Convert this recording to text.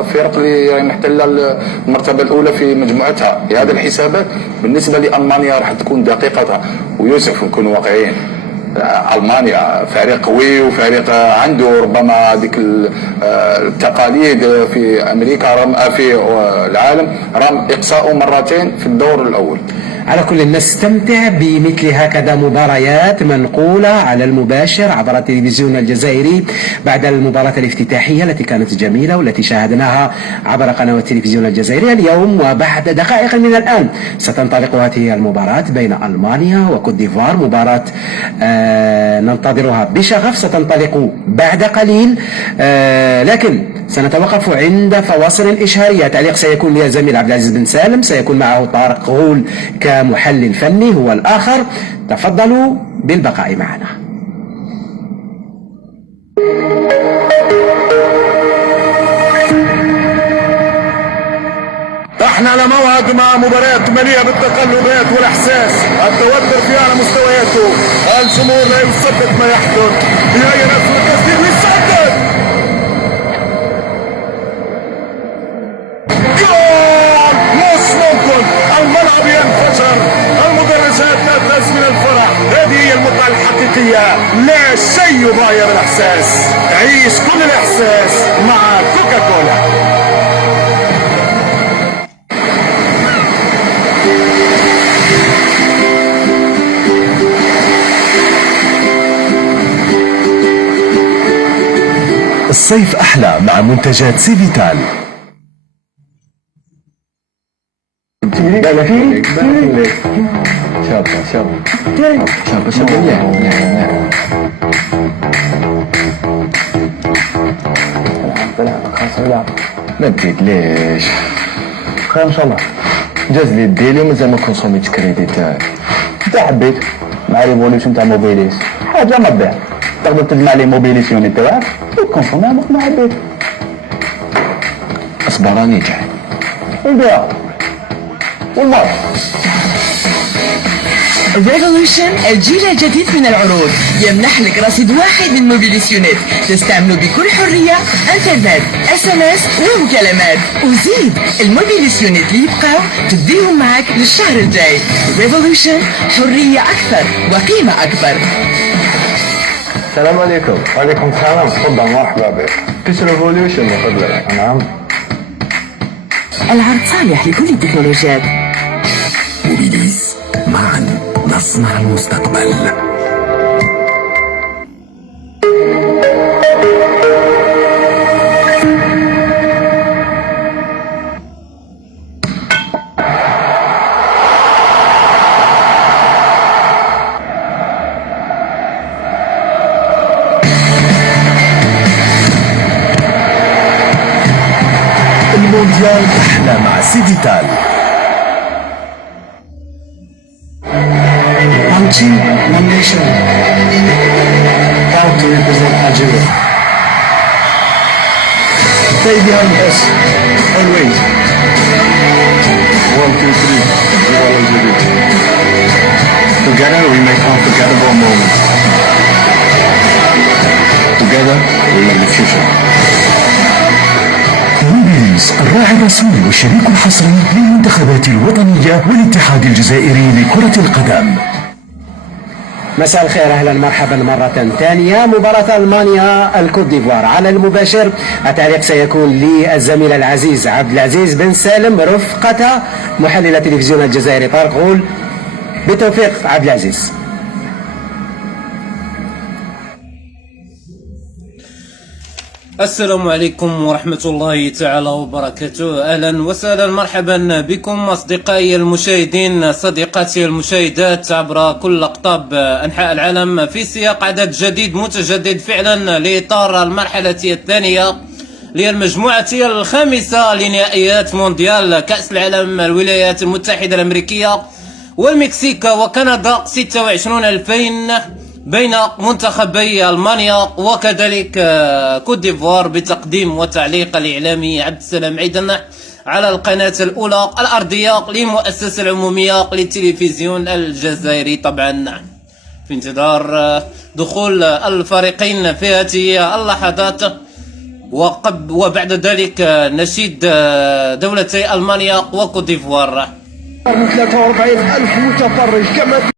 الفرق اللي محتله المرتبه الاولى في مجموعتها. بهذه الحسابات بالنسبه لالمانيا راح تكون دقيقه، ويوسف نكون واقعيين، المانيا فريق قوي وفريق عنده ربما ديك التقاليد في امريكا، في العالم رغم اقصاؤه مرتين في الدور الاول. على كل نستمتع بمثل هكذا مباريات منقولة على المباشر عبر التلفزيون الجزائري بعد المباراة الافتتاحية التي كانت جميلة والتي شاهدناها عبر قنوات التلفزيون الجزائرية اليوم. وبعد دقائق من الآن ستنطلق هذه المباراة بين ألمانيا وكوت ديفوار، مباراة ننتظرها بشغف، ستنطلق بعد قليل، لكن سنتوقف عند فواصل إشهارية. تعليق سيكون للزميل عبد العزيز بن سالم، سيكون معه طارق غول كمحلل فني هو الآخر. تفضلوا بالبقاء معنا. احنا على موعد مع مباريات مليئة بالتقلبات والاحساس، التوتر فيها على مستوياته، الجمهور لا يصدق ما يحدث، هي نفس التسديد ويسدد جول مش ممكن، الملعب ينفجر، المدرجات لا تهز من الفرح. هذه هي المتعة الحقيقية، لا شيء يغير الاحساس، عيش كل الاحساس مع كوكاكولا. الصيف أحلى مع منتجات سيفيتال. شابة ما بديت ليش خير ان شاء الله. جاز لي ديلي ومازال ما كونسوميتش كريدي تاعي. انت حبيت مع ريفولوشن تاع موبيليس حاجه ما بها، تقدر تجمع لي موبيليسيون تاعك وتكونسومي وقت ما حبيت. اصبراني جاي وبيع والله. ريفولوشن الجيل الجديد من العروض يمنح لك رصيد واحد من موبيليسيونات تستعمله بكل حرية، انترنت، SMS ومكالمات، وزيد الموبيليسيونات اللي يبقاو تديهم معك للشهر الجاي. ريفولوشن حرية أكثر وقيمة أكبر. السلام عليكم. وعليكم السلام. تفضل مرحبا بك. كيس ريفولوشن من فضلك. نعم. العرض صالح لكل التكنولوجيات. موبيليس، معا نصنع المستقبل. المونديال أحلى مع سيفيتال. One team, one nation, proud to represent Algeria. Stay behind us, always. 1, 2, 3. Viva l'Algérie. Together we make unforgettable moments. Together we make the future. موبيليس، الراعي الرسمي والشريك الحصري للمنتخبات الوطنية والاتحاد الجزائري لكرة القدم. مساء الخير، اهلا مرحبا مرة ثانية. مباراة المانيا الكوت ديفوار على المباشر. التعليق سيكون للزميل العزيز عبد العزيز بن سالم رفقة محلل التلفزيون الجزائري طارق غول. بالتوفيق عبد العزيز. السلام عليكم ورحمة الله تعالى وبركاته. أهلا وسهلا مرحبا بكم أصدقائي المشاهدين، صديقاتي المشاهدات عبر كل أقطاب أنحاء العالم، في سياق عدد جديد متجدد فعلا لإطار المرحلة الثانية للمجموعة الخامسة لنهائيات مونديال كأس العالم الولايات المتحدة الأمريكية والمكسيك وكندا 26/2000 بين منتخبي ألمانيا وكذلك كوت ديفوار، بتقديم وتعليق الإعلامي عبد السلام عيدن على القناة الأولى الأرضية للمؤسسة العمومية للتلفزيون الجزائري. طبعا في انتظار دخول الفريقين في هذه اللحظات وبعد ذلك نشيد دولتي ألمانيا وكوت ديفوار. 43,000 متفرج كما